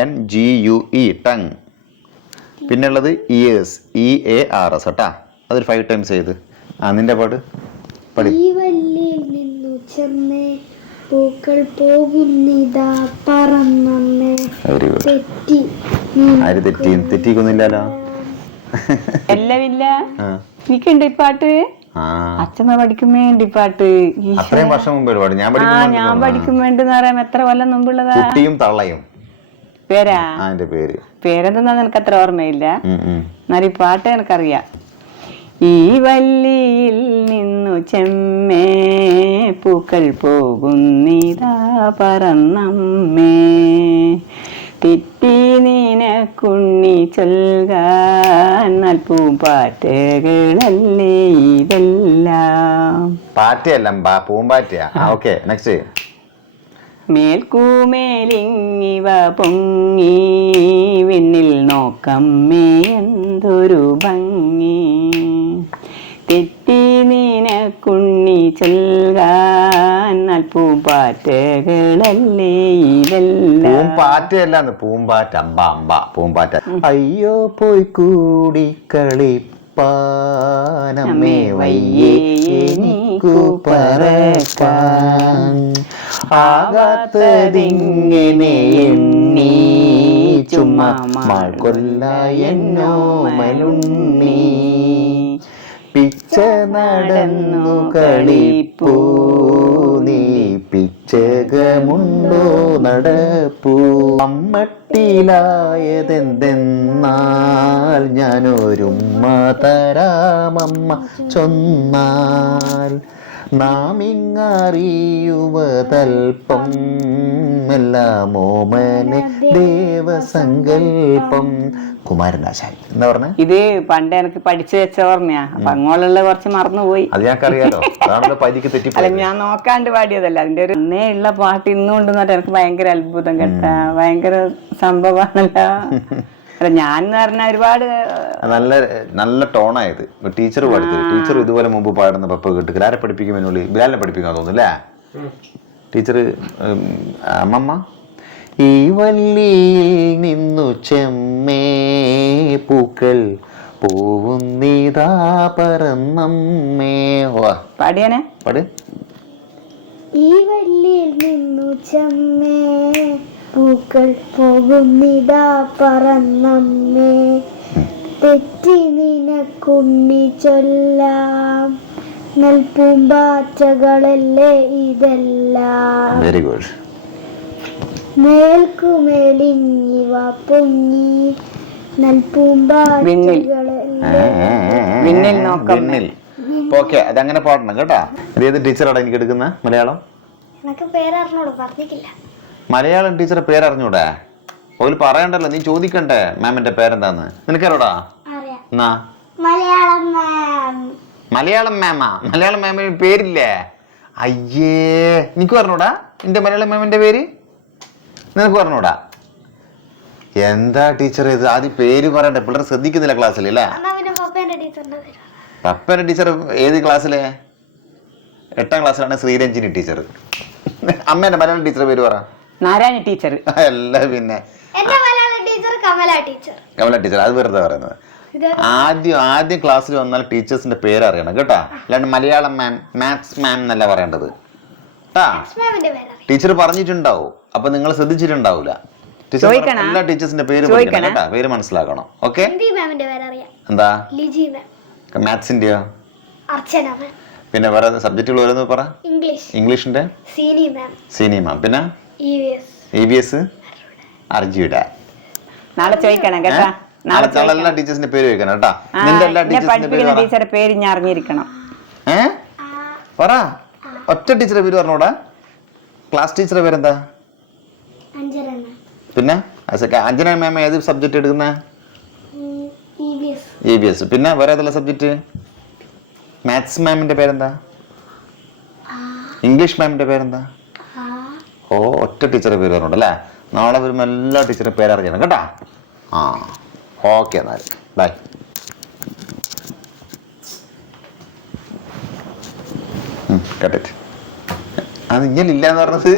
N G U E tongue പിന്നുള്ളത് ears E A R S കേട്ടാ. അതൊരു five times ചെയ്ത്. ആ നിന്റെ പാട്ട് പഠി പൂക്കൾ പോകുന്നിതാ പറന്നേ തെറ്റി ആര് തെറ്റി? ആ. എനിക്കുണ്ട് ഈ പാട്ട്? അച്ഛമ്മ പഠിക്കും വേണ്ടി പാട്ട്. അത്രയും വർഷം മുമ്പേ പാട്ട് ഞാൻ ആ പഠിക്കുമ്പോൾ ഞാൻ പഠിക്കും വേണ്ടെന്ന് പറയാൻ എത്ര കൊല്ലം മുമ്പുള്ളതാ? കുട്ടിയും തള്ളയും. പേരാ? ആ എന്റെ പേര്. നിനക്ക് അത്ര ഓർമ്മയില്ല. എന്നാലും ഈ പാട്ട് എനിക്കറിയാം. ഈ വല്ലിയിൽ നിന്നു ചെമ്മേ പൂക്കൾ പോകുന്നിതാ പറന്നമ്മേ. തെറ്റി നിനക്കുണ്ണി ചൊൽകാൻ നൽപൂം പാറ്റകളല്ലേ ഇതെല്ലാം? പാറ്റയല്ല പൂമ്പാറ്റയാ. ഓക്കെ നെക്സ്റ്റ് മേൽക്കൂമേലിങ്ങിവ പൊങ്ങി. വിണ്ണിൽ നോക്കമ്മേ എന്തൊരു ഭംഗി. തെറ്റി നിനക്കുണ്ണി ചൊൽകാൻ പൂമ്പാറ്റകളല്ലേ ഇതെല്ലാം. പൂമ്പാറ്റയല്ലാന്ന് പൂമ്പാറ്റ അമ്പ അമ്പ പൂമ്പാറ്റ. അയ്യോ പോയി കൂടി കളിപ്പാനമ്മേ വയ്യേ എനിക്കു പറക്കാൻ. ആകാത്തതിങ്ങനെ എണ്ണി ചുമ്മാ മാൾ കൊല്ല എന്നോ മലുണ്ണി. പിച്ച നടന്നു കളിപ്പൂ നീ പിച്ചകമുണ്ടോ നടപ്പൂ. അമ്മട്ടിലായതെന്തെന്നാൽ ഞാനൊരുമ്മ തരാമമ്മ ചൊന്നാൽ. നാം ഇങ്ങറിയുവതൽപ്പം എല്ലാം ഓമനെ ദേവസങ്കൽപ്പം. കുമാരനാശാൻ എന്താ പറഞ്ഞേ? ഇത് പണ്ട് എനിക്ക് പഠിച്ചു വെച്ച ഓർമ്മയാ. അപ്പൊ അങ്ങോട്ടുള്ള കുറച്ച് മറന്നുപോയി. അത് ഞങ്ങൾക്കറിയാലോ. പരിക്ക് അല്ല ഞാൻ നോക്കാണ്ട് പാടിയതല്ല. അതിന്റെ ഒരു അന്നേ ഉള്ള പാട്ട് ഇന്നും ഉണ്ടെന്ന് പറഞ്ഞാൽ എനിക്ക് ഭയങ്കര അത്ഭുതം കേട്ടാ. ഭയങ്കര സംഭവമാണല്ലോ അല്ല ഞാൻ എന്ന് പറഞ്ഞാൽ ഒരുപാട് നല്ല നല്ല ടോണായത്. ടീച്ചർ പാടുന്നത് ടീച്ചർ ഇതുപോലെ മുമ്പ് പാടുന്ന പപ്പ കേട്ട് ആരെ പഠിപ്പിക്കുമെന്നുള്ളി ബിലാലിനെ പഠിപ്പിക്കാൻ തോന്നുന്നു അല്ലേ ടീച്ചർ അമ്മമ്മ ഈ വല്ലിയിൽ നിന്നു ചെമ്മേ പൂക്കൾ പോവുന്നീതാ പറന്നമ്മേ. വാ പാടിയാനെ? പാട്. ഈ വല്ലിയിൽ നിന്നു ചെമ്മേ പൂക്കൾ പോകുന്നിതാ പറന്നമ്മേ. തെറ്റി നിനക്കുണ്ണി ചൊല്ലാം. നെൽപ്പൂമ്പാറ്റകളല്ലേ ഇതെല്ലാം? വെരി ഗുഡ് മേൽക്കുമേലിങ്ങിവ പൊങ്ങി. ഓക്കെ അതങ്ങനെ പാടണം കേട്ടാ. ഏത് ടീച്ചറാണ് എനിക്ക് എടുക്കുന്ന? മലയാളം? എനിക്ക് പേരറിഞ്ഞോളൂ പറഞ്ഞിട്ടില്ല. മലയാളം ടീച്ചറെ പേരറിഞ്ഞൂടെ? ഓൽ പറയണ്ടല്ലോ നീ ചോദിക്കണ്ടേ മാമിന്റെ പേരെന്താന്ന്? നിനക്കറിയോടാ? എന്നാ മലയാളം മാമാ? മലയാളം മാമിന് പേരില്ലേ? അയ്യേ നിനക്ക് പറഞ്ഞൂടാ? എന്റെ മലയാളം മാമിന്റെ പേര്? നിനക്ക് പറഞ്ഞൂടാ? എന്താ ടീച്ചർ ഇത്? ആദ്യം പേര് പറയണ്ടേ? പിള്ളേർ ശ്രദ്ധിക്കുന്നില്ല ക്ലാസ്സിൽ അല്ലേ? പപ്പന്റെ ടീച്ചർ ഏത് ക്ലാസ്സിലെ? എട്ടാം ക്ലാസ്സിലാണ് ശ്രീരഞ്ജിനി ടീച്ചർ അമ്മേന്റെ മലയാളം ടീച്ചർ പേര് പറ. നാരായണ ടീച്ചർ. അല്ല പിന്നെ. എന്റെ Malayalam teacher Kamala teacher. Kamala teacher അത് വെറുതെ പറയുന്നത്. ആദ്യം ആദ്യം ക്ലാസ്സിൽ വന്നാൽ ടീച്ചേഴ്സിന്റെ പേര് അറിയണം കേട്ടോ. അല്ലാണ്ട് മലയാളം മാം മാത്സ് മാം എന്നല്ല പറയേണ്ടത്. കേട്ടാ ടീച്ചർ പറഞ്ഞിട്ടുണ്ടാവും. അപ്പൊ നിങ്ങൾ ശ്രദ്ധിച്ചിട്ടുണ്ടാവൂല. ടീച്ചർ? എല്ലാ ടീച്ചേഴ്സിന്റെ പേര്? പഠിക്കണം കേട്ടാ. പേര് മനസ്സിലാക്കണം. ഓക്കെ? എന്താ? മാത്സിന്റെയോ? പിന്നെ വേറെ സബ്ജക്റ്റുകൾ ഓരോന്ന് പറ. ഇംഗ്ലീഷ്. ഇംഗ്ലീഷിന്റെ? സീനി മാം. സിനിമ പിന്നെ? E V S E B S അർജിയുടെ നാളെ ചോദിക്കണം കേട്ടാ. നാളെ നാളെ നാളെ എല്ലാ ചോദിക്കണം ടീച്ചേഴ്സിന്റെ പേര് ചോദിക്കണം കേട്ടാ. ആ, നിന്റെ എല്ലാ എന്നെ ടീച്ചേഴ്സിന്റെ പേര് പഠിപ്പിക്കുന്ന പറ. ടീച്ചറെ പേര് ഞാൻ അറിഞ്ഞിരിക്കണം. ഏ? പറ. ഒറ്റ ടീച്ചറെ പേര് പറഞ്ഞോടാ. ക്ലാസ് ടീച്ചറെ പേരെന്താ? പിന്നെ? as a- അഞ്ജന മാം ഏത് സബ്ജക്റ്റ് എടുക്കുന്ന? ഇ ബി എസ് പിന്നെ വേറെ ഏതെല്ലാം സബ്ജക്റ്റ് മാത്സ് മാമിന്റെ പേരെന്താ? ഇംഗ്ലീഷ് മാമിന്റെ പേരെന്താ? ഒറ്റ ടീച്ചറെ പേര് പറഞ്ഞോണ്ട് അല്ലേ നാളെ വരുമ്പോൾ എല്ലാ ടീച്ചറും പേരറിയണം കേട്ടാ? ആ ഓക്കെ എന്നാൽ ബൈ. കേട്ടിട്ട് അത് ഇങ്ങനെ ഇല്ല എന്ന് പറഞ്ഞത്.